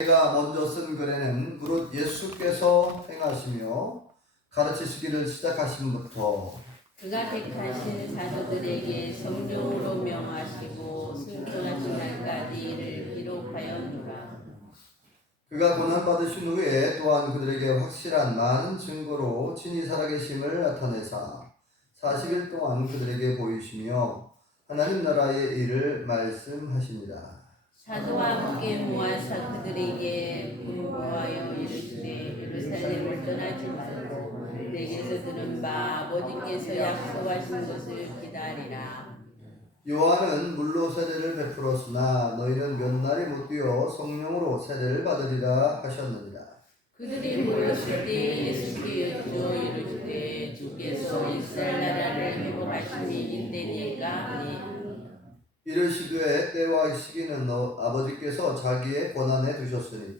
제가 먼저 쓴 글에는 무릇 예수께서 행하시며 가르치시기를 시작하심부터 그가 택하신 사도들에게 성령으로 명하시고 승천하신 날까지 이를 기록하였노라. 그가 고난받으신 후에 또한 그들에게 확실한 많은 증거로 친히 살아계심을 나타내사 40일 동안 그들에게 보이시며 하나님 나라의 일을 말씀하십니다. 사도와 함께 모아서 그들에게 분부하여 이르시되 예루살렘을 떠나지 말고 내게서 들은 바 아버지께서 약속하신 것을 기다리라. 요한은 물로 세례를 베풀었으나 너희는 몇 날이 못 되어 성령으로 세례를 받으리라 하셨느니라. 그들이 모였을 때 예수께 여쭈어 이르시되 주께서 이스라엘 나라를 회복하시니 이때니까 하니 이르시되 때와 시기는 아버지께서 자기의 권한에 두셨으니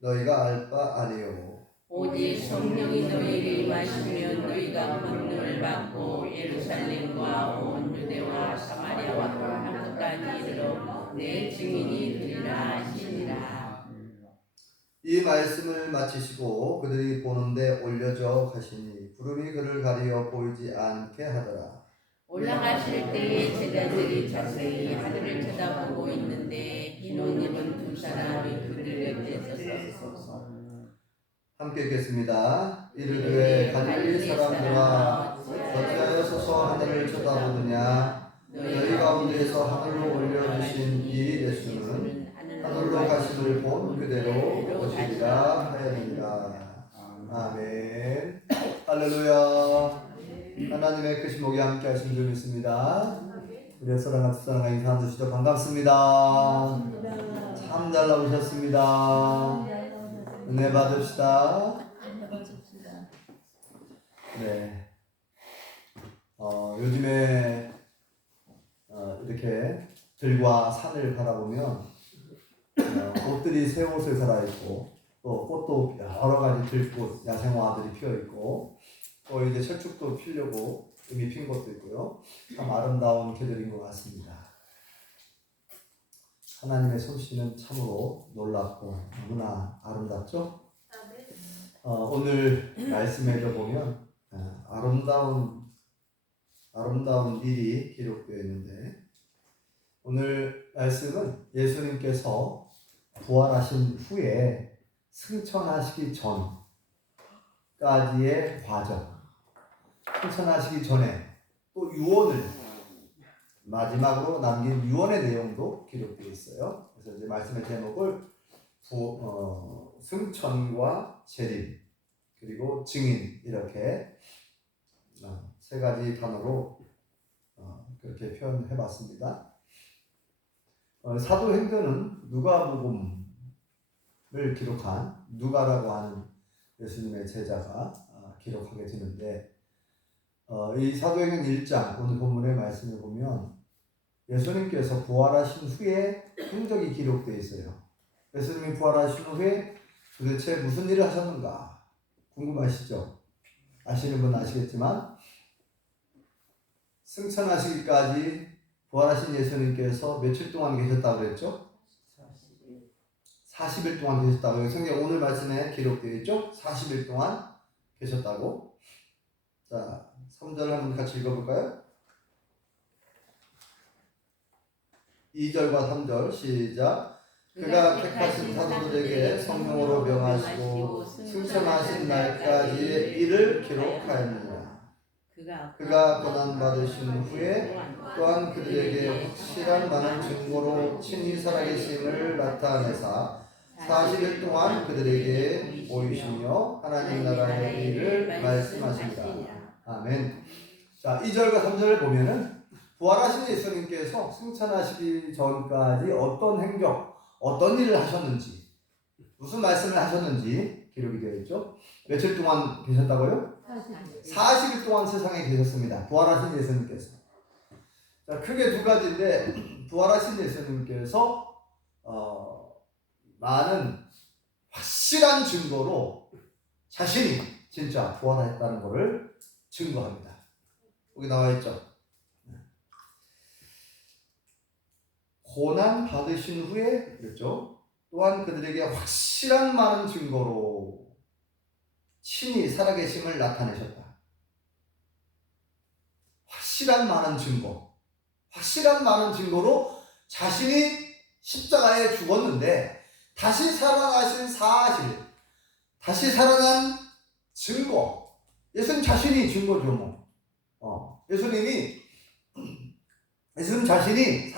너희가 알 바 아니요. 오직 성령이 너희에게 임하시면 너희가 권능을 받고 예루살렘과 온 유대와 사마리아와 땅끝까지 이르러 내 증인이 되리라 하시니라. 이 말씀을 마치시고 그들이 보는데 올려져 가시니 구름이 그를 가리어 보이지 않게 하더라. 올라가실 때에 제자들이 자세히 하늘을 쳐다보고 있는데 흰 옷 입은 두 사람이 그들 옆에 서서 함께 읽겠습니다. 이르되 갈릴리 사람들아 어찌하여 서서 하늘을 쳐다보느냐. 너희 가운데서 하늘로 올려주신 이 예수는 하늘로 가심을 본 그대로 오시리라 하였느니라. 아멘. 할렐루야. 하나님의 크신 목이 함께 하신 줄 믿습니다. 우리 사랑하는 사랑과 인사 주시죠. 반갑습니다. 참 잘 나오셨습니다. 은혜 받읍시다. 네. 요즘에 이렇게 들과 산을 바라보면 꽃들이 새 옷을 갈아입고 또 꽃도 여러 가지 들꽃, 야생화들이 피어 있고 또 이제 철쭉도 피려고 이미 핀 것도 있고요. 참 아름다운 계절인 것 같습니다. 하나님의 솜씨는 참으로 놀랍고 너무나 아름답죠? 오늘 말씀에도 보면 아름다운 일이 기록되어 있는데 오늘 말씀은 예수님께서 부활하신 후에 승천하시기 전까지의 과정, 승천하시기 전에 또 유언을 마지막으로 남긴 유언의 내용도 기록되어 있어요. 그래서 이제 말씀의 제목을 승천과 재림 그리고 증인 이렇게 세 가지 단어로 그렇게 표현해봤습니다. 사도행전은 누가복음을 기록한 누가라고 하는 예수님의 제자가 기록하게 되는데 이 사도행전 1장 오늘 본문의 말씀을 보면 예수님께서 부활하신 후에 행적이 기록되어 있어요. 예수님이 부활하신 후에 도대체 무슨 일을 하셨는가 궁금하시죠? 아시는 분은 아시겠지만 승천하시기까지 부활하신 예수님께서 며칠 동안 계셨다고 그랬죠? 40일 동안 계셨다고 성경 오늘 말씀에 기록되어 있죠? 40일 동안 계셨다고. 자, 3절 한번 같이 읽어볼까요? 2절과 3절 시작. 그가 택하신 사도들에게 성령으로 명하시고 승천하신 날까지의 일을 기록하였느니라. 그가 고난받으신 후에 또한 그들에게 확실한 많은 증거로 친히 살아계심을 나타내사 40일 동안 그들에게 보이시며 하나님 나라의 일을 말씀하십니다. 아멘. 자, 2절과 3절을 보면은 부활하신 예수님께서 승천하시기 전까지 어떤 행적, 어떤 일을 하셨는지, 무슨 말씀을 하셨는지 기록이 되어 있죠. 며칠 동안 계셨다고요? 40일 동안 세상에 계셨습니다. 부활하신 예수님께서. 자, 크게 두 가지인데 부활하신 예수님께서 많은 확실한 증거로 자신이 진짜 부활했다는 것을 증거합니다. 여기 나와 있죠. 고난 받으신 후에 그랬죠. 또한 그들에게 확실한 많은 증거로 친히 살아계심을 나타내셨다. 확실한 많은 증거로 자신이 십자가에 죽었는데 다시 살아나신 사실, 다시 살아난 증거. 예수님 자신이 증거죠, 뭐. 예수님 자신이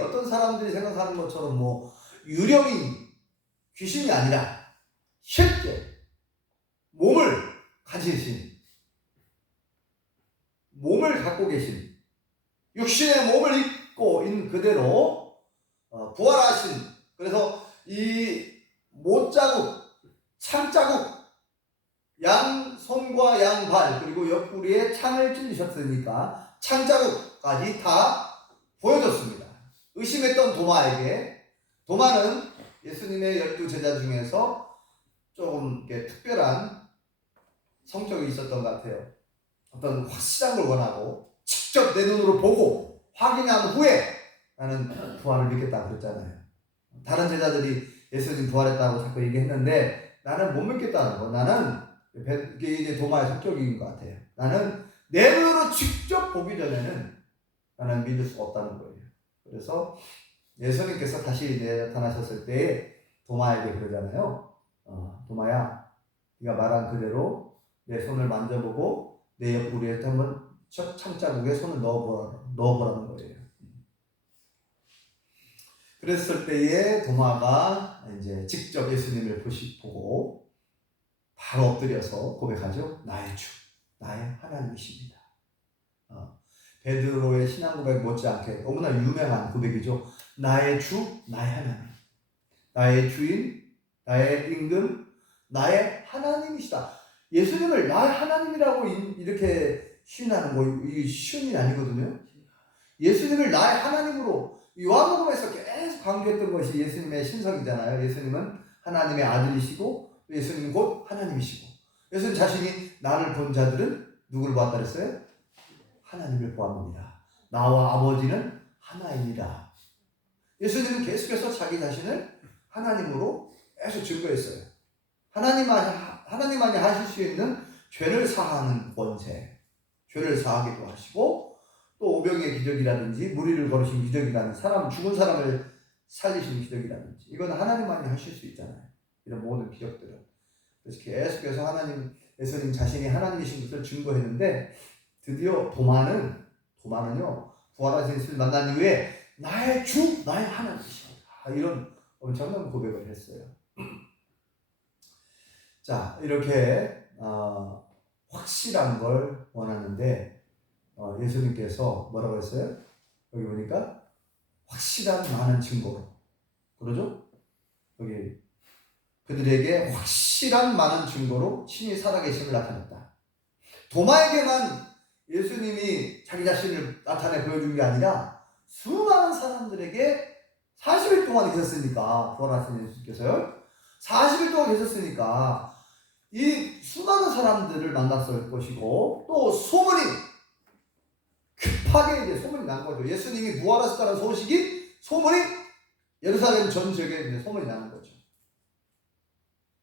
어떤 사람들이 생각하는 것처럼 뭐 유령인 귀신이 아니라 실제 몸을 갖고 계신, 육신의 몸을 입고 있는 그대로 부활하신, 그래서 이 못자국, 창자국, 양손과 양발 그리고 옆구리에 창을 찔리셨으니까 창자국까지 다 보여줬습니다. 의심했던 도마는 예수님의 12 제자 중에서 조금 특별한 성격이 있었던 것 같아요. 어떤 확실한 걸 원하고 직접 내 눈으로 보고 확인한 후에 나는 부활을 믿겠다 그랬잖아요. 다른 제자들이 예수님 부활했다고 자꾸 얘기했는데 나는 못 믿겠다는 거. 나는 이게 이제 도마의 성격인 것 같아요. 나는 내 눈으로 직접 보기 전에는 나는 믿을 수 없다는 거예요. 그래서 예수님께서 다시 나타나셨을 때 도마에게 그러잖아요. 도마야, 네가 말한 그대로 내 손을 만져보고 내 옆구리에 한번 창자국에 손을 넣어보라는 거예요. 그랬을 때에 도마가 이제 직접 예수님을 보고 바로 엎드려서 고백하죠. 나의 주, 나의 하나님이십니다. 베드로의 신앙 고백 못지않게 너무나 유명한 고백이죠. 나의 주, 나의 하나님. 나의 주인, 나의 임금, 나의 하나님이시다. 예수님을 나의 하나님이라고 이렇게 시인하는 거, 이게 쉬운 일이 아니거든요. 예수님을 나의 하나님으로 요한복음에서 계속 강조했던 것이 예수님의 신성이잖아요. 예수님은 하나님의 아들이시고 예수님은 곧 하나님이시고, 예수님 자신이 나를 본 자들은 누구를 보았다 그랬어요? 하나님을 보았느니라. 나와 아버지는 하나입니다. 예수님은 계속해서 자기 자신을 하나님으로 계속 증거했어요. 하나님만이 하실 수 있는 죄를 사하는 권세, 죄를 사하기도 하시고, 또 오병이의 기적이라든지 무리를 걸으신 기적이라든지 죽은 사람을 살리신 기적이라든지 이건 하나님만이 하실 수 있잖아요. 이런 모든 기적들은. 그래서 계속해서 예수님 자신이 하나님이신 것을 증거했는데, 드디어 도마는요 부활하신 예수를 만난 이후에 나의 주, 나의 하나님이십니다. 이런 엄청난 고백을 했어요. 자, 이렇게 확실한 걸 원하는데 예수님께서 뭐라고 했어요? 여기 보니까 확실한 많은 증거로, 그러죠? 여기 그들에게 확실한 많은 증거로 친히 살아계심을 나타냈다. 도마에게만 예수님이 자기 자신을 나타내 보여준 게 아니라 수많은 사람들에게 40일 동안 계셨으니까, 부활하신 예수님께서요 40일 동안 계셨으니까 이 수많은 사람들을 만났을 것이고, 또 소문이 급하게 이제 소문이 난 거죠. 예수님이 부활하셨다는 소문이 예루살렘 전 지역에 이제 소문이 나는 거죠.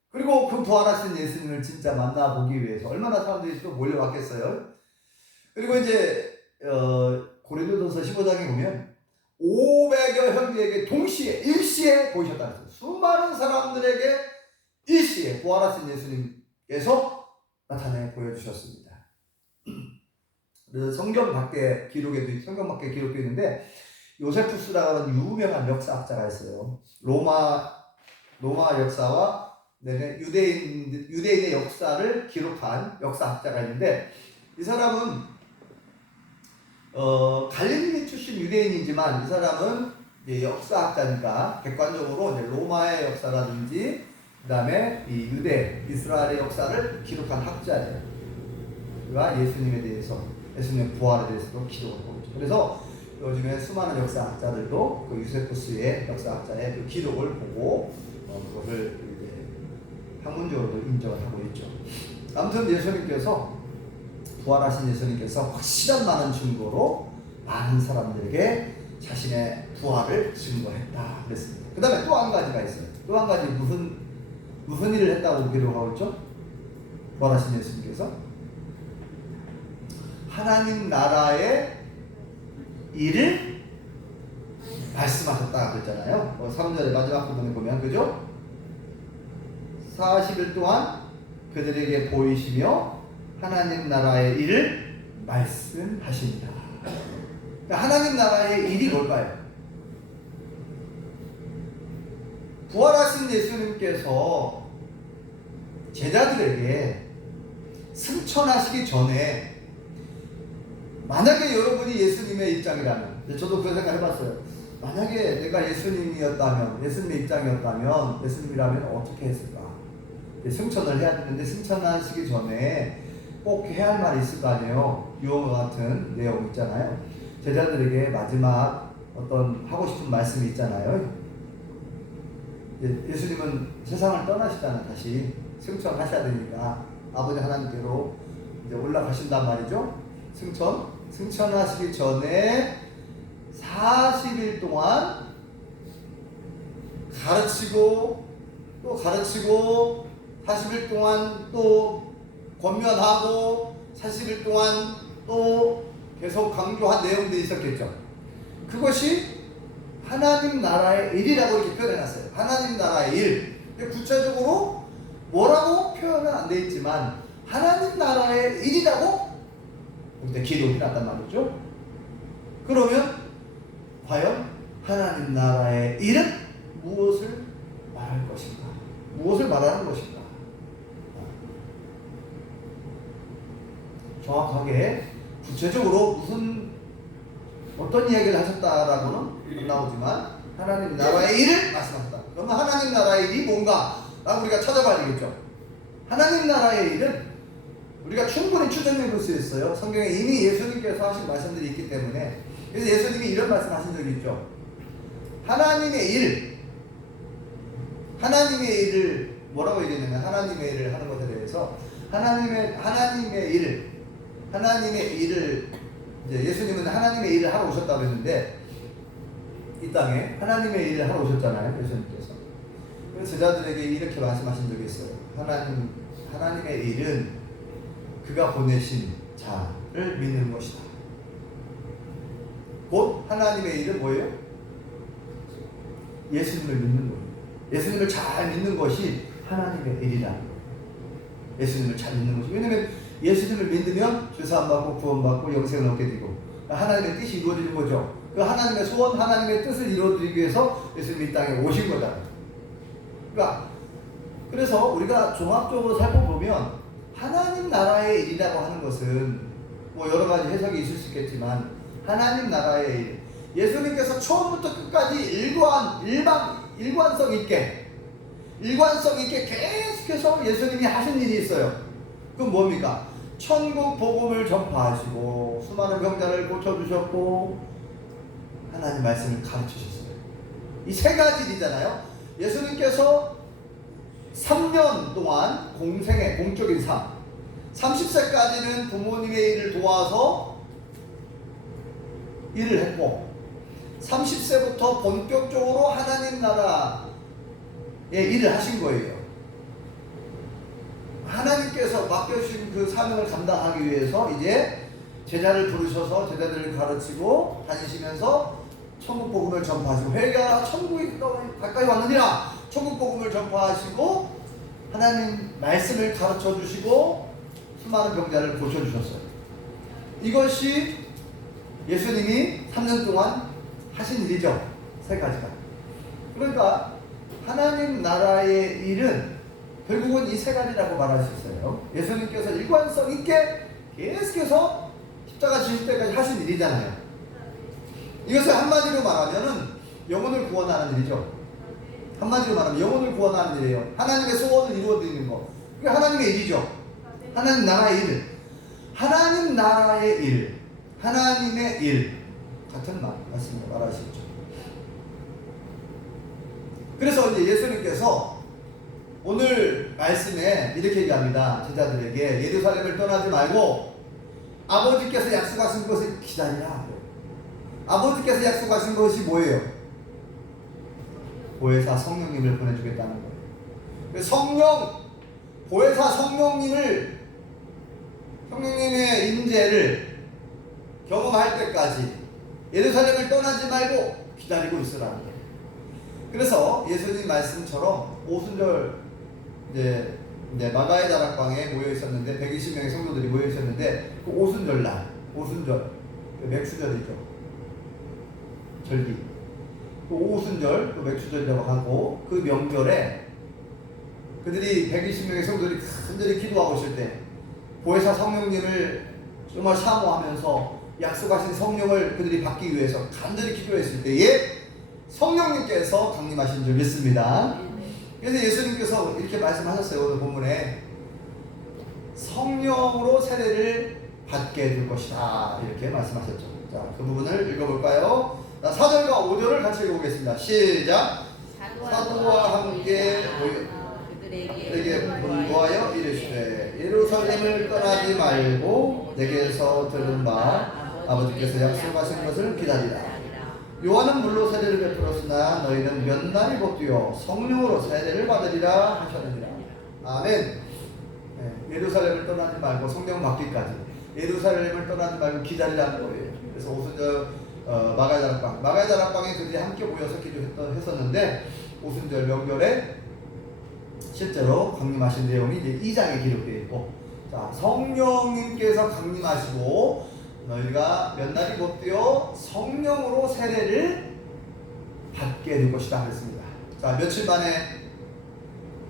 그리고 그 부활하신 예수님을 진짜 만나보기 위해서 얼마나 사람들이 또 몰려왔겠어요. 그리고 이제 고린도전서 15장에 보면 500여 형제에게 동시에 일시에 보이셨다는 거예요. 수많은 사람들에게 일시에 부활하신 예수님께서 나타내 보여주셨습니다. 그래서 성경 밖에 기록되어 있는데, 요세푸스라는 유명한 역사학자가 있어요. 로마 역사와 유대인의 역사를 기록한 역사학자가 있는데, 이 사람은 갈릴리 출신 유대인이지만 이 사람은 역사학자니까 객관적으로 로마의 역사라든지 그 다음에 이 이스라엘의 역사를 기록한 학자예요. 그가 예수님의 부활에 대해서도 기록을 하고 있죠. 그래서 요즘에 수많은 역사학자들도 그 유세푸스의 역사학자의 그 기록을 보고 그것을 이제 학문적으로도 인정을 하고 있죠. 아무튼 부활하신 예수님께서 확실한 많은 증거로 많은 사람들에게 자신의 부활을 증거했다 그랬습니다. 그 다음에 또 한 가지가 있어요. 또 한 가지 무슨 일을 했다고 기록하고 있죠? 부활하신 예수님께서 하나님 나라의 일을 말씀하셨다 그랬잖아요. 3절의 마지막 부분에 보면 그죠? 40일 동안 그들에게 보이시며 하나님 나라의 일을 말씀하십니다. 그러니까 하나님 나라의 일이 뭘까요? 부활하신 예수님께서 제자들에게 승천하시기 전에 만약에 여러분이 예수님의 입장이라면, 저도 그런 생각 해봤어요. 만약에 내가 예수님이었다면, 예수님의 입장이었다면, 예수님이라면 어떻게 했을까? 승천을 해야 되는데 승천하시기 전에 꼭 해야 할 말이 있을 거 아니에요. 유언과 같은 내용 있잖아요. 제자들에게 마지막 어떤 하고 싶은 말씀이 있잖아요. 예수님은 세상을 떠나시잖아요. 다시 승천하셔야 되니까 아버지 하나님께로 이제 올라가신단 말이죠. 승천하시기 전에 40일 동안 가르치고 또 가르치고 40일 동안 또 권면하고 40일 동안 또 계속 강조한 내용들이 있었겠죠. 그것이 하나님 나라의 일이라고 이렇게 표현해놨어요. 하나님 나라의 일. 구체적으로 뭐라고 표현은 안 돼 있지만 하나님 나라의 일이라고 여기다 기록이 났단 말이죠. 그러면 과연 하나님 나라의 일은 무엇을 말할 것인가? 무엇을 말하는 것인가? 정확하게 구체적으로 어떤 이야기를 하셨다라고는 안 나오지만 하나님 나라의 일을 말씀하셨다. 그러면 하나님 나라의 일이 뭔가? 라고 우리가 찾아봐야 되겠죠. 하나님 나라의 일은 우리가 충분히 추정해 볼 수 있어요. 성경에 이미 예수님께서 하신 말씀들이 있기 때문에. 그래서 예수님이 이런 말씀 하신 적이 있죠. 하나님의 일을 뭐라고 얘기했냐면 하나님의 일을 하는 것에 대해서 하나님의 일을 이제 예수님은 하나님의 일을 하러 오셨다고 했는데 이 땅에 하나님의 일을 하러 오셨잖아요. 예수님께서. 그래서 제자들에게 이렇게 말씀하신 적이 있어요. 하나님의 일은 그가 보내신 자를 믿는 것이다. 곧 하나님의 일은 뭐예요? 예수님을 믿는 거예요. 예수님을 잘 믿는 것이 하나님의 일이라는 거예요. 예수님을 잘 믿는 것이. 왜냐면 예수님을 믿으면 죄사함 받고 구원받고 영생을 얻게 되고 하나님의 뜻이 이루어지는 거죠. 그 하나님의 소원, 하나님의 뜻을 이루어드리기 위해서 예수님이 이 땅에 오신 거다. 그러니까 그래서 우리가 종합적으로 살펴보면 하나님 나라의 일이라고 하는 것은 뭐 여러 가지 해석이 있을 수 있겠지만 하나님 나라의 일, 예수님께서 처음부터 끝까지 일관성 있게 계속해서 예수님이 하신 일이 있어요. 그건 뭡니까? 천국 복음을 전파하시고 수많은 병자를 고쳐주셨고 하나님 말씀을 가르치셨어요. 이 세 가지 일이잖아요. 예수님께서 3년 동안 공적인 삶, 30세까지는 부모님의 일을 도와서 일을 했고 30세부터 본격적으로 하나님 나라의 일을 하신 거예요. 하나님께서 맡겨주신 그 사명을 감당하기 위해서 이제 제자를 부르셔서 제자들을 가르치고 다니시면서 천국 복음을 전파하시고 회개하라 천국이 가까이 왔느니라 천국 복음을 전파하시고 하나님 말씀을 가르쳐 주시고 수많은 병자를 고쳐주셨어요. 이것이 예수님이 3년 동안 하신 일이죠. 세 가지가. 그러니까 하나님 나라의 일은 결국은 이 세 가지라고 말할 수 있어요. 예수님께서 일관성 있게 계속해서 십자가 지실 때까지 하신 일이잖아요. 이것을 한마디로 말하면은 영혼을 구원하는 일이죠. 한마디로 말하면 영혼을 구원하는 일이에요. 하나님의 소원을 이루어드리는 거. 그게 하나님의 일이죠. 하나님 나라의 일. 하나님 나라의 일. 하나님의 일. 같은 말씀으로 말할 수 있죠. 그래서 이제 예수님께서 오늘 말씀에 이렇게 얘기합니다. 제자들에게 예루살렘을 떠나지 말고 아버지께서 약속하신 것을 기다리라. 아버지께서 약속하신 것이 뭐예요? 보혜사 성령님을 보내주겠다는 거예요. 보혜사 성령님의 임재를 경험할 때까지 예루살렘을 떠나지 말고 기다리고 있으라는 거예요. 그래서 예수님 말씀처럼 오순절 이제 마가의 다락방에 모여 있었는데 120명의 성도들이 모여 있었는데 그 오순절 그 맥주절이죠. 절기. 그 오순절, 그 맥주절이라고 하고 그 명절에 그들이 120명의 성도들이 간절히 기도하고 있을 때 보혜사 성령님을 정말 사모하면서 약속하신 성령을 그들이 받기 위해서 간절히 기도했을 때에 성령님께서 강림하신 줄 믿습니다. 그래서 예수님께서 이렇게 말씀하셨어요. 오늘 본문에 성령으로 세례를 받게 될 것이다 이렇게 말씀하셨죠. 자, 그 부분을 읽어볼까요? 4절과 5절을 같이 읽어보겠습니다. 시작. 사도와 함께 그들에게 분부하여 이르시되 예루살렘을 떠나지 말고 내게서 들은 바 아버지께서 약속하신 것을 기다리라. 요한은 물로 세례를 베풀었으나 너희는 몇 날이 곧 뒤어 성령으로 세례를 받으리라 하셨느니라. 아멘. 예루살렘을 떠나지 말고 성령 받기까지 예루살렘을 떠나지 말고 기다리라는 거예요. 그래서 오순절 마가의 다락방에 그들이 함께 모여서 기도했었는데 오순절 명절에 실제로 강림하신 내용이 이제 2장에 기록되어 있고, 자, 성령님께서 강림하시고 너희가 몇 날이 곧 되어 성령으로 세례를 받게 될 것이다 그랬습니다. 자, 며칠 만에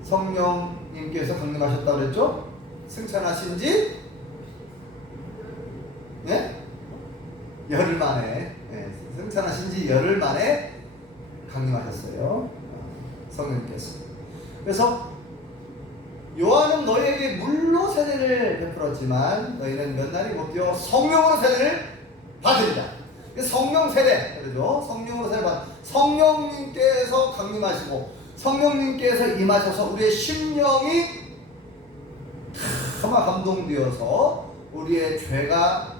성령님께서 강림하셨다고 그랬죠? 승천하신지 열흘 만에, 승천하신지 열흘 만에 강림하셨어요. 성령님께서. 그래서 요한은 너희에게 물로 세례를 베풀었지만 너희는 몇 날이 못 되어 성령으로 세례를 받으리라. 성령 세례, 그러죠? 성령으로 세례 받. 성령님께서 강림하시고 성령님께서 임하셔서 우리의 심령이 정말 감동되어서 우리의 죄가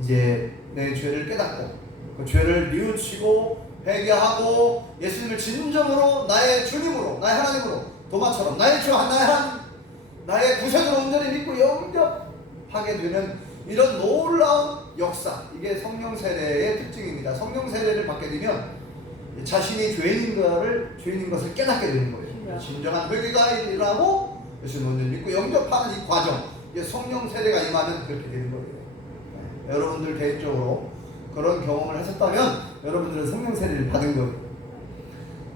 이제 내 죄를 깨닫고 그 죄를 뉘우치고 회개하고 예수님을 진정으로 나의 주님으로, 나의 하나님으로, 도마처럼 나의 주 나의 구세주로 온전히 믿고 영접하게 되는 이런 놀라운 역사, 이게 성령 세례의 특징입니다. 성령 세례를 받게 되면 자신이 죄인인 것을 깨닫게 되는 거예요. 진정한 회개가 일어나고 예수님을 온전히 믿고 영접하는 이 과정, 이게 성령 세례가 임하면 그렇게 되는 거예요. 여러분들 개인적으로 그런 경험을 하셨다면 여러분들은 성령 세례를 받은 거예요.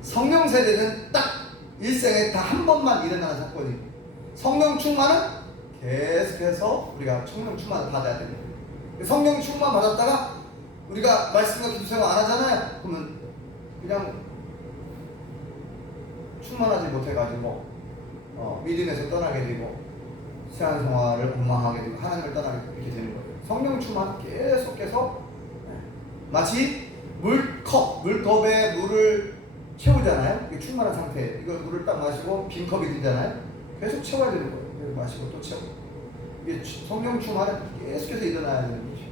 성령 세례는 딱 일생에 다 한 번만 일어나는 사건이에요. 성령 충만은 계속해서 우리가 성령 충만을 받아야 됩니다. 성령 충만 받았다가 우리가 말씀과 기도 생활 안 하잖아요. 그러면 그냥 충만하지 못해가지고 믿음에서 떠나게 되고 신앙생활을 엉망하게 되고 하나님을 떠나게 되고 이렇게 되는 거예요. 성령 충만 계속해서 마치 물컵에 물을 채우잖아요. 이게 충만한 상태. 이거 물을 딱 마시고 빈 컵이 되잖아요. 계속 채워야 되는 거예요. 마시고 또 채우고. 이게 성령 충만은 계속해서 일어나야 되는 거죠.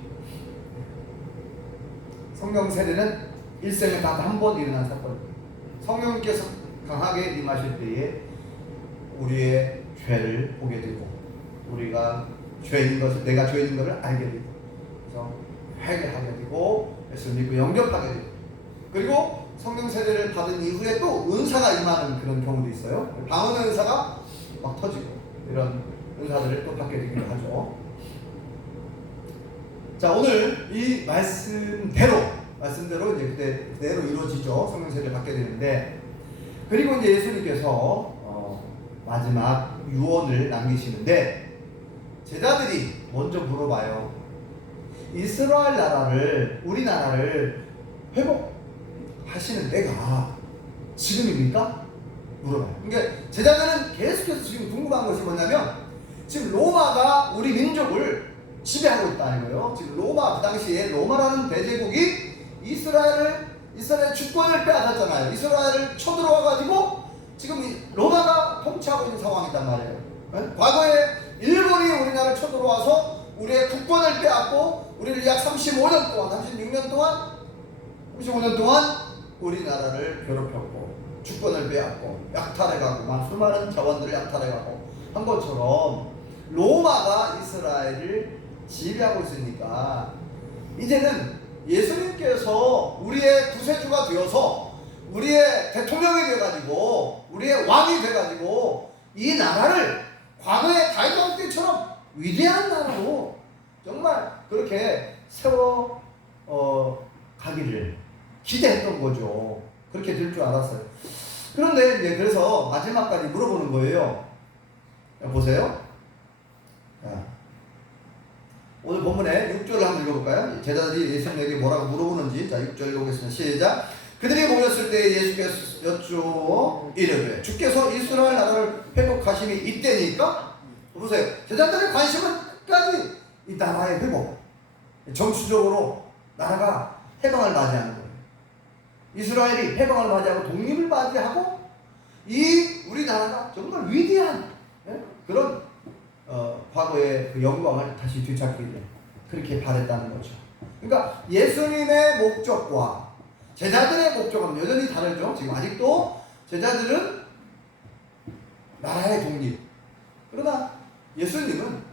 성령 세례는 일생에 단 한 번 일어난 사건입니다. 성령님께서 강하게 임하실 때에 우리의 죄를 보게 되고 우리가 내가 죄인 것을 알게 되고 그래서 회개하게 되고 예수를 믿고 영접하게 되고 그리고 성령 세례를 받은 이후에 또 은사가 임하는 그런 경우도 있어요. 방언의 은사가 막 터지고 이런 은사들을 또 받게 되기도 하죠. 자, 오늘 이 말씀대로 이제 그대로 이루어지죠. 성령 세례를 받게 되는데 그리고 이제 예수님께서 마지막 유언을 남기시는데 제자들이 먼저 물어봐요. 이스라엘 나라를 우리나라를 회복하시는 때가 지금입니까? 물어봐요. 그러니까 제자들은 계속해서 지금 궁금한 것이 뭐냐면 지금 로마가 우리 민족을 지배하고 있다는 거예요. 지금 로마, 그 당시에 로마라는 대제국이 이스라엘 주권을 빼앗았잖아요. 이스라엘을 쳐들어와가지고 지금 로마가 통치하고 있는 상황이란 말이에요. 과거에 일본이 우리나라를 쳐들어와서 우리의 국권을 빼앗고 우리를 약 35년 동안 우리나라를 괴롭혔고 주권을 빼앗고 약탈해가고 막 수많은 자원들을 약탈해가고 한 것처럼 로마가 이스라엘을 지배하고 있으니까 이제는 예수님께서 우리의 구세주가 되어서 우리의 대통령이 돼가지고 우리의 왕이 돼가지고 이 나라를 과거의 다윗 왕 때처럼 위대한 나라로 정말 그렇게 세워 가기를 기대했던 거죠. 그렇게 될 줄 알았어요. 그런데 이제 그래서 마지막까지 물어보는 거예요. 자, 보세요. 자, 오늘 본문에 6절을 한번 읽어볼까요? 제자들이 예수님에게 뭐라고 물어보는지. 자, 6절 읽어보겠습니다. 시작. 그들이 모였을 때 예수께서 여쭈어 이르되 주께서 이스라엘 나라를 회복하심이 이때니까. 보세요. 제자들의 관심은 끝까지 이 나라의 회복, 정치적으로 나라가 해방을 맞이하는 거예요. 이스라엘이 해방을 맞이하고 독립을 맞이하고 이 우리나라가 정말 위대한 그런 과거의 그 영광을 다시 되찾기를 그렇게 바랬다는 거죠. 그러니까 예수님의 목적과 제자들의 목적은 여전히 다르죠. 지금 아직도 제자들은 나라의 독립, 그러나 예수님은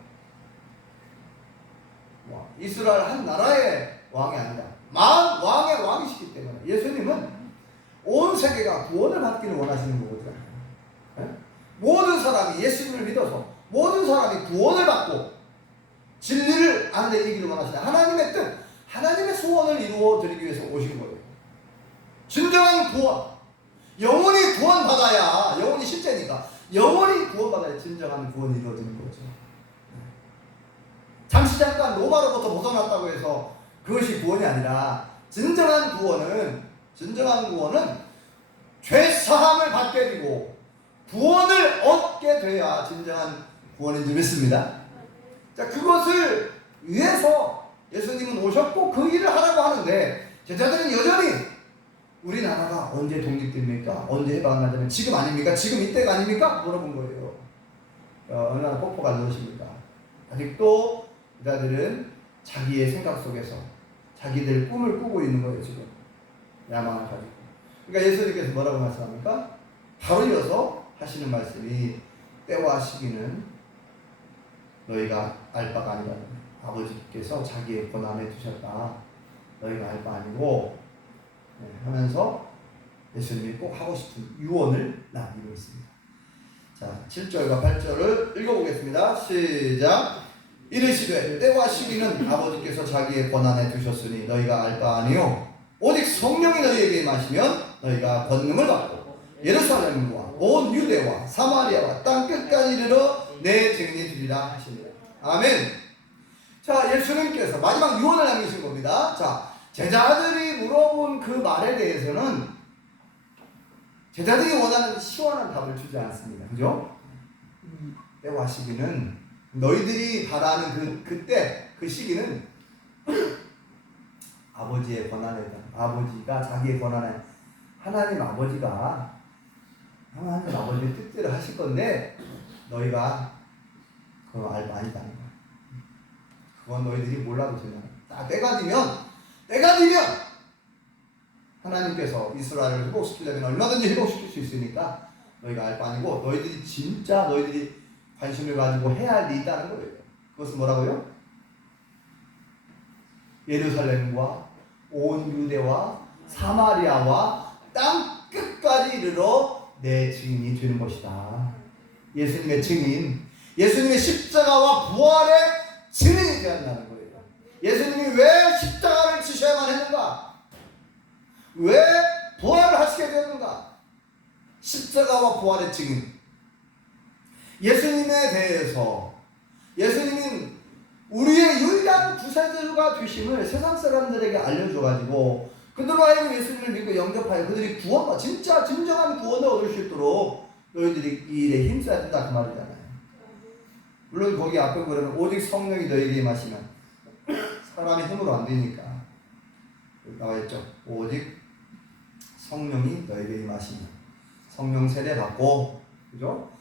이스라엘 한 나라의 왕이 아니라 만 왕의 왕이시기 때문에 예수님은 온 세계가 구원을 받기를 원하시는 거거든요. 모든 사람이 예수님을 믿어서 모든 사람이 구원을 받고 진리를 아는 데 이기를 원하시는 하나님의 뜻, 하나님의 소원을 이루어 드리기 위해서 오신 거예요. 진정한 구원, 영원히 구원받아야, 영원히 실제니까 영원히 구원받아야 진정한 구원이 이루어지는 거죠. 잠시 잠깐 로마로부터 벗어났다고 해서 그것이 구원이 아니라 진정한 구원은 죄 사함을 받게 되고 구원을 얻게 돼야 진정한 구원인 줄 믿습니다. 자, 그것을 위해서 예수님은 오셨고 그 일을 하라고 하는데 제자들은 여전히 우리나라가 언제 독립됩니까? 언제 해방하냐면 지금 아닙니까? 지금 이때가 아닙니까? 물어본 거예요. 얼마나 뻑뻑한 노릇입니까? 아직도 제자들은 자기의 생각 속에서 자기들 꿈을 꾸고 있는 거예요. 지금 야망을 가지고. 그러니까 예수님께서 뭐라고 말씀합니까? 바로 이어서 하시는 말씀이 때와 시기는 너희가 알 바가 아니라 아버지께서 자기의 권한에 두셨다. 너희가 알 바 아니고 하면서 예수님이 꼭 하고 싶은 유언을 남기고 있습니다. 자, 7절과 8절을 읽어보겠습니다. 시작. 이르시되 때와 시기는 아버지께서 자기의 권한에 두셨으니 너희가 알 바 아니요 오직 성령이 너희에게 임하시면 너희가 권능을 받고 예루살렘과 온 유대와 사마리아와 땅 끝까지 이르러 내 증인이 되리라 하십니다. 아멘. 자, 예수님께서 마지막 유언을 남기신 겁니다. 자, 제자들이 물어본 그 말에 대해서는 제자들이 원하는 시원한 답을 주지 않습니다. 그죠? 때와 시기는 너희들이 바라는 그때 그 시기는 아버지의 권한에 아버지가 자기의 권한에 하나님 아버지의 뜻대로 하실 건데 너희가 그거 알 바 아니다는 거야. 그건 너희들이 몰라도 되냐. 딱 때가 되면 하나님께서 이스라엘을 회복시키려면 얼마든지 회복시킬 수 있으니까 너희가 알 바 아니고 너희들이 관심을 가지고 해야 할 일이 있다는 거예요. 그것은 뭐라고요? 예루살렘과 온 유대와 사마리아와 땅 끝까지 이르러 내 증인이 되는 것이다. 예수님의 증인, 예수님의 십자가와 부활의 증인이 되었다는 거예요. 예수님이 왜 십자가를 지셔야만 했는가? 왜 부활을 하시게 되었는가? 십자가와 부활의 증인. 예수님에 대해서 예수님은 우리의 유일한 구세주가 되심을 세상 사람들에게 알려줘가지고 그들로 하여금 예수님을 믿고 영접하여 그들이 구원과 진정한 구원을 얻을 수 있도록 너희들이 이 일에 힘써야 된다 그 말이잖아요. 물론 거기 앞에 보면 오직 성령이 너희에게 임하시면 사람의 힘으로 안 되니까 나와있죠. 오직 성령이 너희에게 임하시면 성령 세례 받고 그죠?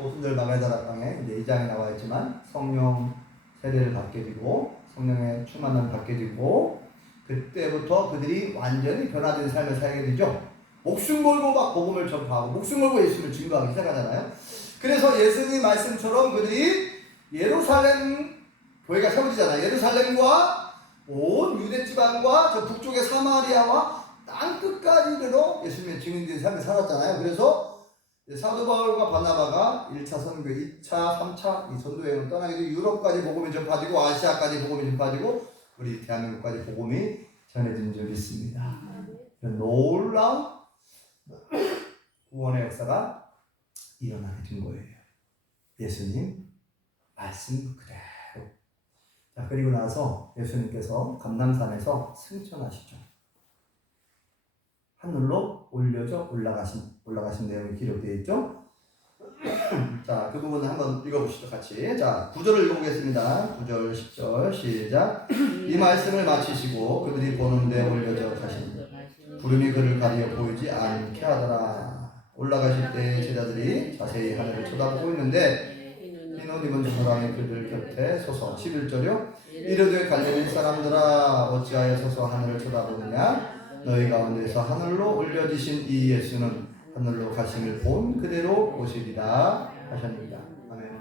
오순절 밤에다라 땅에 이제 2장에 나와 있지만 성령 세례를 받게 되고 성령의 충만함을 받게 되고 그때부터 그들이 완전히 변화된 삶을 살게 되죠. 목숨 걸고 막 복음을 전파하고 목숨 걸고 예수님을 증거하기 시작하잖아요. 그래서 예수님 말씀처럼 그들이 예루살렘 교회가 세워지잖아요. 예루살렘과 온 유대 지방과 저 북쪽의 사마리아와 땅 끝까지 이르러 예수님의 증인된 삶을 살았잖아요. 그래서 사도 바울과 바나바가 1차 선교, 2차, 3차 이 전도 여행을 떠나게 되고 유럽까지 복음이 전파되고 아시아까지 복음이 전파되고 우리 대한민국까지 복음이 전해진 적이 있습니다. 놀라운 구원의 역사가 일어나게 된 거예요. 예수님 말씀 그대로. 자, 그리고 나서 예수님께서 감람산에서 승천하시죠. 하늘로 올라가신 내용이 기록되어 있죠. 자, 그 부분을 한번 읽어보시죠, 같이. 자, 9절을 읽어보겠습니다. 9절, 10절, 시작. 이 말씀을 마치시고 그들이 보는데 올려져 가신 구름이 그를 가리어 보이지 않게 하더라. 올라가실 때 제자들이 자세히 하늘을 쳐다보고 있는데 흰옷 입은 두 사람이 그들 곁에 서서 11절이요. 이르되 갈릴리 사람들아 어찌하여 서서 하늘을 쳐다보느냐. 너희 가운데서 하늘로 올려지신 이 예수는 하늘로 가심을 본 그대로 오시리라 하셨습니다. 아멘.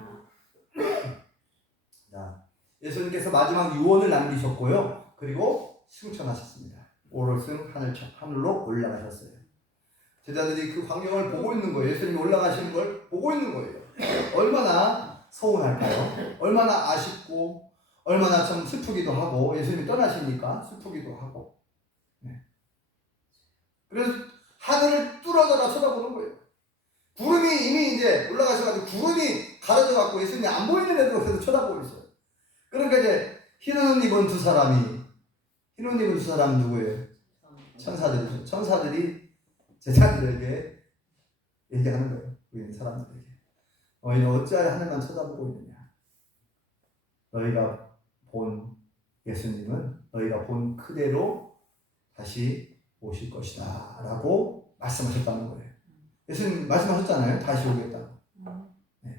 자, 예수님께서 마지막 유언을 남기셨고요. 그리고 승천하셨습니다. 오롯은 하늘로 올라가셨어요. 제자들이 그 광경을 보고 있는 거예요. 예수님이 올라가시는 걸 보고 있는 거예요. 얼마나 서운할까요? 얼마나 아쉽고 얼마나 좀 슬프기도 하고 예수님이 떠나시니까 슬프기도 하고. 네. 그래서 하늘을 뚫어져라 쳐다보는 거예요. 구름이 이미 이제 올라가셔가지고 구름이 가려져갖고 예수님이 안 보이는 애들 그래서 쳐다보고 있어요. 그러니까 이제 흰옷 입은 두 사람이 흰옷 입은 두 사람은 누구예요? 천사들이죠. 천사들이 제자들에게 얘기하는 거예요. 우리 사람들에게. 너희는 어찌하여 하늘만 쳐다보고 있느냐. 너희가 본 예수님은 너희가 본 그대로 다시 오실 것이다 라고 말씀하셨다는 거예요. 예수님 말씀하셨잖아요. 다시 오겠다고. 네.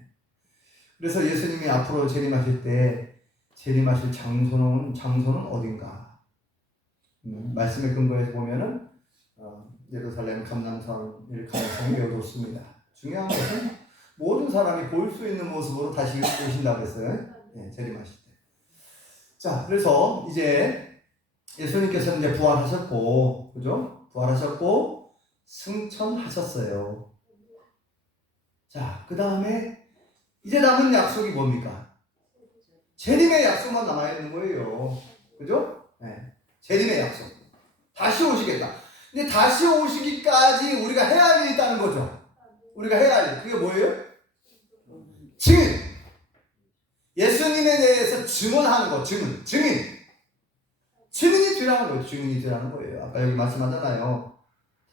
그래서 예수님이 앞으로 재림하실 때 재림하실 장소는 어딘가. 말씀의 근거에서 보면은 예루살렘 감람산을 가능성이 매우 높습니다. 중요한 것은 모든 사람이 볼 수 있는 모습으로 다시 오신다고 했어요. 네, 재림하실 때. 자, 그래서 이제 예수님께서는 이제 부활하셨고, 그죠? 부활하셨고, 승천하셨어요. 자, 그 다음에 이제 남은 약속이 뭡니까? 재림의 약속만 남아있는 거예요. 그죠? 네. 재림의 약속. 다시 오시겠다. 근데 다시 오시기까지 우리가 해야 할 일이 있다는 거죠. 우리가 해야 할 일. 그게 뭐예요? 증인. 예수님에 대해서 증언하는 거. 증인. 증인이 되라는 거예요. 증인이 되라는 거예요. 아까 여기 말씀하잖아요.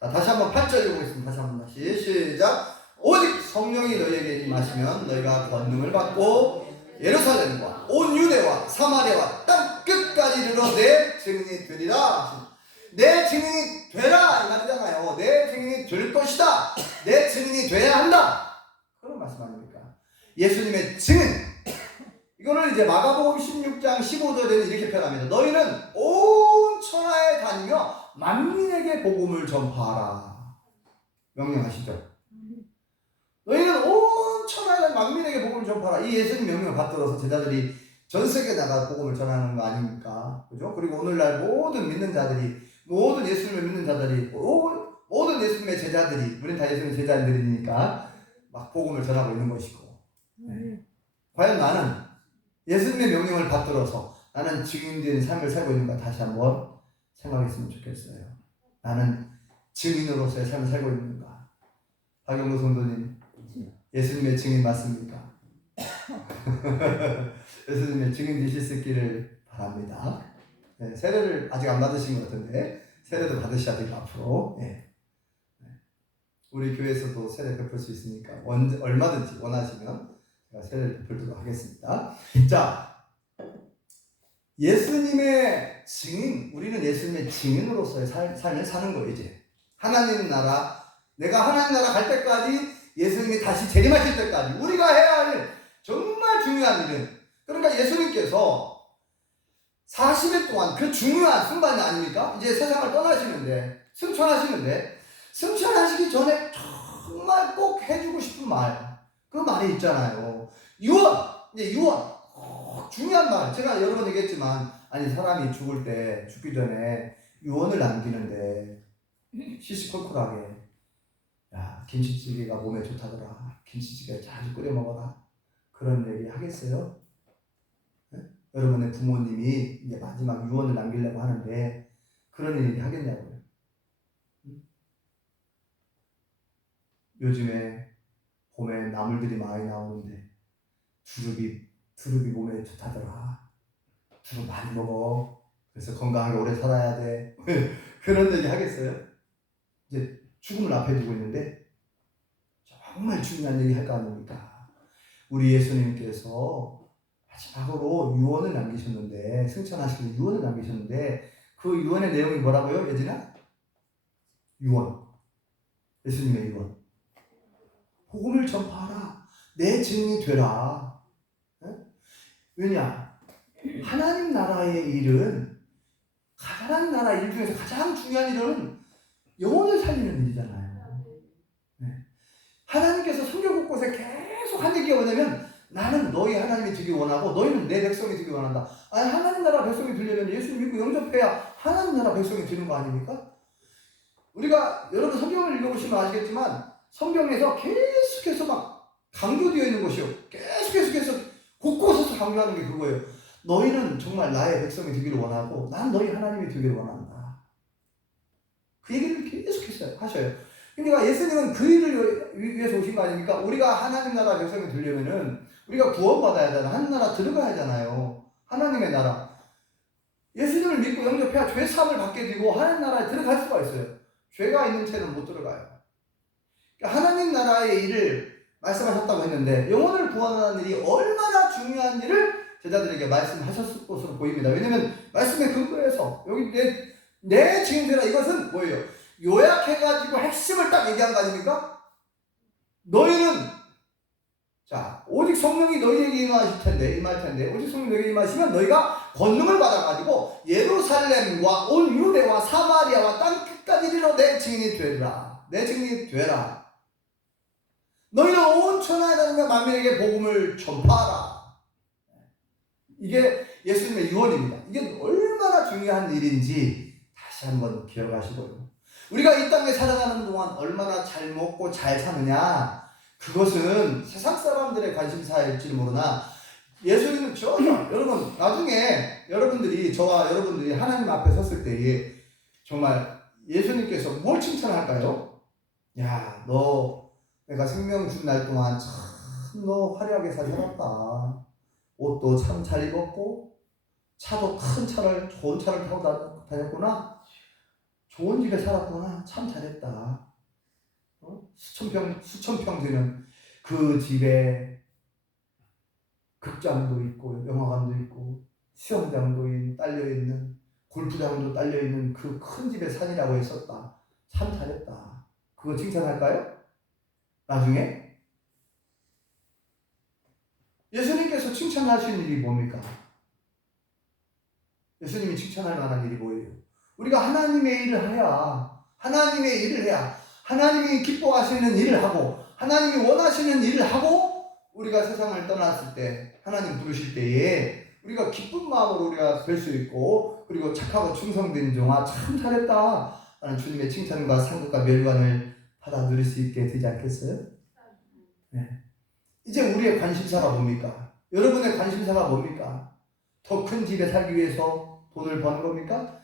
자, 다시 한번 8절 읽어보겠습니다. 다시 한번 다시. 시작. 오직 성령이 너희에게 임하시면 너희가 권능을 받고 예루살렘과 온 유대와 사마리아와 땅 끝까지 이르러 내 증인이 되리라. 내 증인이 되라 이 말이잖아요. 내 증인이 될 것이다. 내 증인이 돼야 한다. 그런 말씀 아닙니까? 예수님의 증인. 이거를 이제 마가복음 16장 15절에는 이렇게 표현합니다. 너희는 온 천하에 다니며 만민에게 복음을 전파하라. 명령하시죠. 너희는 온 천하에 만민에게 복음을 전파하라. 이 예수님 명령을 받들어서 제자들이 전 세계에 나가 복음을 전하는 거 아닙니까? 그죠? 그리고 오늘날 모든 믿는 자들이, 모든 예수님을 믿는 자들이, 모든 예수님의 제자들이, 우리는 다 예수님의 제자들이니까 막 복음을 전하고 있는 것이고. 네. 과연 나는 예수님의 명령을 받들어서 나는 증인된 삶을 살고 있는가 다시 한번 생각했으면 좋겠어요. 나는 증인으로서의 삶을 살고 있는가? 박영구 성도님, 예수님의 증인 맞습니까? 예수님의 증인 되실 수 있기를 바랍니다. 네, 세례를 아직 안 받으신 것 같은데 세례도 받으셔야 되고 앞으로. 네. 우리 교회에서도 세례 베풀 수 있으니까 얼마든지 원하시면 제가 세례를 베풀도록 하겠습니다. 자, 예수님의 증인, 우리는 예수님의 증인으로서의 삶을 사는 거예요. 이제 하나님 나라, 내가 하나님 나라 갈 때까지, 예수님이 다시 재림하실 때까지 우리가 해야 할 정말 중요한 일은, 그러니까 예수님께서 40일 동안 그 중요한 순간이 아닙니까? 이제 세상을 떠나시는데, 승천하시는데 승천하시기 전에 정말 꼭 해주고 싶은 말, 그 말이 있잖아요. 유언, 이제 유언, 중요한 말. 제가 여러 번 얘기했지만, 아니 사람이 죽을 때, 죽기 전에 유언을 남기는데 시시콜콜하게, 야 김치찌개가 몸에 좋다더라, 김치찌개 자주 끓여 먹어라, 그런 얘기 하겠어요? 네? 여러분의 부모님이 이제 마지막 유언을 남기려고 하는데 그런 얘기 하겠냐고요? 요즘에 봄에 나물들이 많이 나오는데 두릅이 몸에 좋다더라, 두릅 많이 먹어, 그래서 건강하게 오래 살아야 돼. 그런 얘기 하겠어요? 이제 죽음을 앞에 두고 있는데 정말 중요한 얘기 할 거 아닙니까? 우리 예수님께서 마지막으로 유언을 남기셨는데, 승천하시고 유언을 남기셨는데, 그 유언의 내용이 뭐라고요, 예진아? 유언. 예수님의 유언. 복음을 전파하라. 내 증인이 되라. 네? 왜냐? 하나님 나라의 일은, 하나님 나라 일 중에서 가장 중요한 일은 영혼을 살리는 일이잖아요. 네. 하나님께서 성경 곳곳에 계속 한 얘기가 뭐냐면, 나는 너희 하나님이 되길 원하고 너희는 내 백성이 되길 원한다. 아니 하나님 나라 백성이 되려면 예수님 믿고 영접해야 하나님 나라 백성이 되는 거 아닙니까? 우리가 여러분 성경을 읽어보시면 아시겠지만 성경에서 계속해서 막 강조되어 있는 것이요, 계속해서 곳곳에서 강조하는 게 그거예요. 너희는 정말 나의 백성이 되기를 원하고 난 너희 하나님이 되기를 원한다. 그 얘기를 계속해서 하셔요. 그러니까 예수님은 그 일을 위해서 오신 거 아닙니까? 우리가 하나님 나라 백성이 되려면은 우리가 구원받아야 하잖아요. 하나님 나라 들어가야 하잖아요. 하나님의 나라. 예수님을 믿고 영접해야 죄 사함을 받게 되고 하나님 나라에 들어갈 수가 있어요. 죄가 있는 채는 못 들어가요. 그러니까 하나님 나라의 일을 말씀하셨다고 했는데 영혼을 구원하는 일이 얼마나 중요한 일을 제자들에게 말씀하셨을 것으로 보입니다. 왜냐하면 말씀의 근거에서 여기 내 증인되라, 이것은 뭐예요? 요약해가지고 핵심을 딱 얘기한 거 아닙니까? 너희는 자, 오직 성령이 너희에게 임하실 텐데, 임할 텐데, 오직 성령이 너희에게 임하시면 너희가 권능을 받아가지고 예루살렘과 온 유대와 사마리아와 땅 끝까지 이르러 내 증인이 되리라. 내 증인이 되라. 너희는 온 천하에 다니며 만민에게 복음을 전파하라. 이게 예수님의 유언입니다. 이게 얼마나 중요한 일인지 다시 한번 기억하시고요. 우리가 이 땅에 살아가는 동안 얼마나 잘 먹고 잘 사느냐, 그것은 세상 사람들의 관심사일지 모르나 예수님은 전혀, 여러분 나중에 여러분들이, 저와 여러분들이 하나님 앞에 섰을 때에 정말 예수님께서 뭘 칭찬할까요? 야, 너 내가 생명 준 날 동안 참 너 화려하게 잘 살았다. 옷도 참 잘 입었고 차도 큰 차를, 좋은 차를 타고 다녔구나. 좋은 집에 살았구나. 참 잘했다. 수천 평 되는 그 집에 극장도 있고 영화관도 있고 수영장도 딸려있는, 골프장도 딸려있는 그 큰 집에 산이라고 했었다. 참 잘했다. 그거 칭찬할까요? 나중에? 예수님께서 칭찬하신 일이 뭡니까? 예수님이 칭찬할 만한 일이 뭐예요? 우리가 하나님의 일을 해야, 하나님의 일을 해야, 하나님이 기뻐하시는 일을 하고 하나님이 원하시는 일을 하고 우리가 세상을 떠났을 때, 하나님 부르실 때에 우리가 기쁜 마음으로 우리가 될 수 있고, 그리고 착하고 충성된 종아 참 잘했다 라는 주님의 칭찬과 상급과 멸관을 받아 누릴 수 있게 되지 않겠어요? 네. 이제 우리의 관심사가 뭡니까? 여러분의 관심사가 뭡니까? 더 큰 집에 살기 위해서 돈을 버는 겁니까?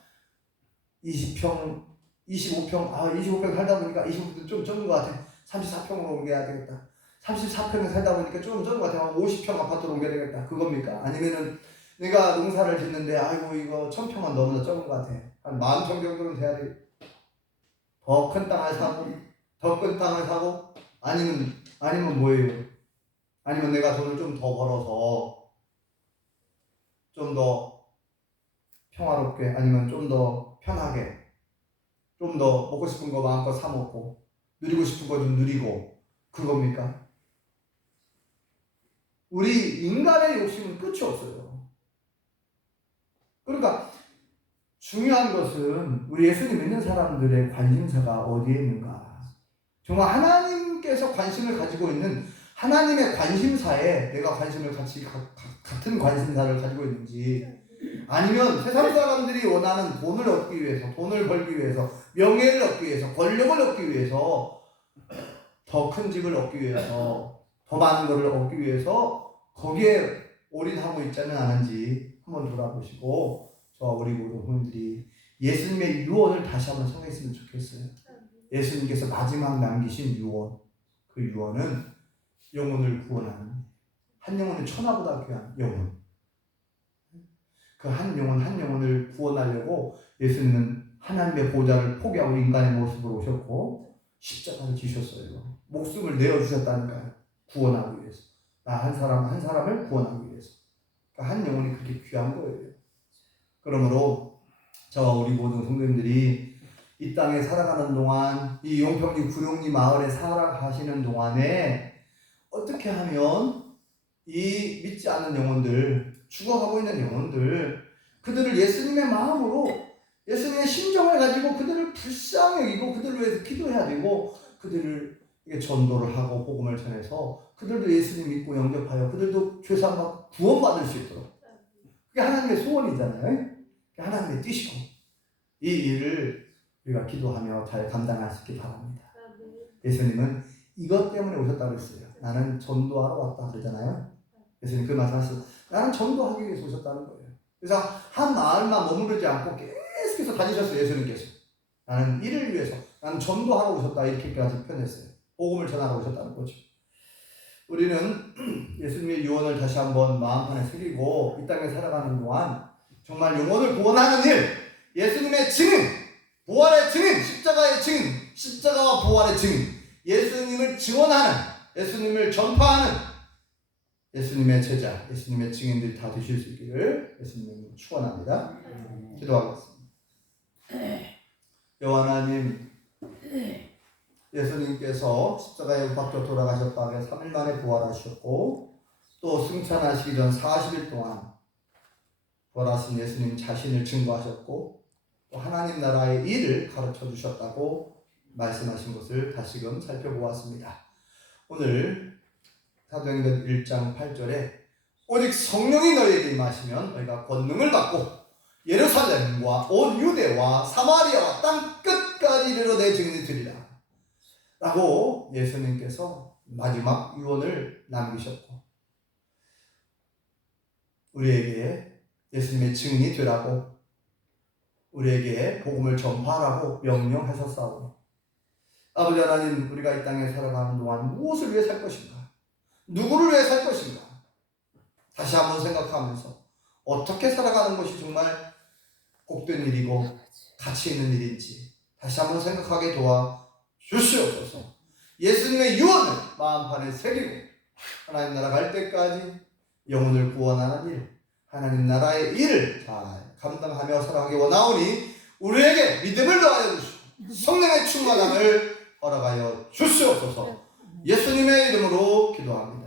20평, 25평, 25평 살다 보니까 25평 좀 적은 것 같아. 34평으로 옮겨야 되겠다. 34평에 살다 보니까 좀 적은 것 같아. 50평 아파트로 옮겨야 되겠다. 그겁니까? 아니면은 내가 농사를 짓는데 아이고 이거 1000평은 너무나 적은 것 같아. 한 10,000평 정도는 돼야 돼. 더 큰 땅을 사고, 더 큰 땅을 사고, 아니면 뭐예요? 아니면 내가 돈을 좀 더 벌어서 좀 더 평화롭게, 아니면 좀 더 편하게, 좀 더 먹고 싶은 거 마음껏 사 먹고 누리고 싶은 거 좀 누리고, 그겁니까? 우리 인간의 욕심은 끝이 없어요. 그러니까 중요한 것은 우리 예수님 믿는 사람들의 관심사가 어디에 있는가? 정말 하나님께서 관심을 가지고 있는 하나님의 관심사에 내가 관심을 같은 관심사를 가지고 있는지, 아니면 세상 사람들이 원하는 돈을 얻기 위해서, 돈을 벌기 위해서, 명예를 얻기 위해서, 권력을 얻기 위해서, 더 큰 집을 얻기 위해서, 더 많은 것을 얻기 위해서 거기에 올인하고 있지는 않은지 한번 돌아보시고, 저와 우리 모든 후원들이 예수님의 유언을 다시 한번 생각했으면 좋겠어요. 예수님께서 마지막 남기신 유언, 그 유언은 영혼을 구원하는, 한 영혼은 천하보다 귀한 영혼, 그 한 영혼 한 영혼을 구원하려고 예수님은 하나님의 보좌를 포기하고 인간의 모습으로 오셨고 십자가를 지셨어요. 목숨을 내어주셨다니까요. 구원하기 위해서. 나 한 사람 한 사람을 구원하기 위해서. 그러니까 한 영혼이 그렇게 귀한 거예요. 그러므로 저와 우리 모든 성도님들이 이 땅에 살아가는 동안, 이 용평리 구룡리 마을에 살아가시는 동안에 어떻게 하면 이 믿지 않는 영혼들, 죽어가고 있는 영혼들, 그들을 예수님의 마음으로, 예수님의 심정을 가지고 그들을 불쌍히 여기고 그들을 위해서 기도해야 되고, 그들을 전도를 하고 복음을 전해서 그들도 예수님 믿고 영접하여 그들도 죄사함과 구원받을 수 있도록, 그게 하나님의 소원이잖아요. 하나님의 뜻이고, 이 일을 우리가 기도하며 잘 감당할 수 있기 바랍니다. 예수님은 이것 때문에 오셨다고 했어요. 나는 전도하러 왔다 그러잖아요. 예수님 그 말씀하셨어요. 나는 전도하기 위해서 오셨다는 거예요. 그래서 한 마을만 머무르지 않고 계속해서 다니셨어요. 예수님께서 나는 이를 위해서, 나는 전도하러 오셨다, 이렇게까지 표현했어요. 복음을 전하러 오셨다는 거죠. 우리는 예수님의 유언을 다시 한번 마음판에 새기고 이 땅에 살아가는 동안 정말 영혼을 구원하는 일, 예수님의 증인, 부활의 증인, 십자가의 증인, 십자가와 부활의 증인, 예수님을 증언하는, 예수님을 전파하는 예수님의 제자, 예수님의 증인들이 다 되실 수 있기를 예수님을 축원합니다. 기도하겠습니다. 여호와 하나님, 예수님께서 십자가에 못 박혀 돌아가셨다가 3일 만에 부활하셨고, 또 승천하시기 전 40일 동안 부활하신 예수님 자신을 증거하셨고, 또 하나님 나라의 일을 가르쳐 주셨다고 말씀하신 것을 다시금 살펴보았습니다. 오늘 사도행전 1장 8절에 오직 성령이 너희에게 임하시면 너희가 권능을 받고 예루살렘과 온 유대와 사마리아와 땅 끝까지 이르러 내 증인이 되리라 라고 예수님께서 마지막 유언을 남기셨고, 우리에게 예수님의 증인이 되라고, 우리에게 복음을 전파하라고 명령하셨사오니, 아버지 하나님, 우리가 이 땅에 살아가는 동안 무엇을 위해 살 것인가, 누구를 위해 살 것인가, 다시 한번 생각하면서 어떻게 살아가는 것이 정말 복된 일이고 가치 있는 일인지 다시 한번 생각하게 도와 주시옵소서. 예수님의 유언을 마음판에 새기고 하나님 나라 갈 때까지 영혼을 구원하는 일, 하나님 나라의 일을 잘 감당하며 살아가기 원하오니 우리에게 믿음을 더하여 주시고 성령의 충만함을 허락하여 주시옵소서. 예수님의 이름으로 기도합니다.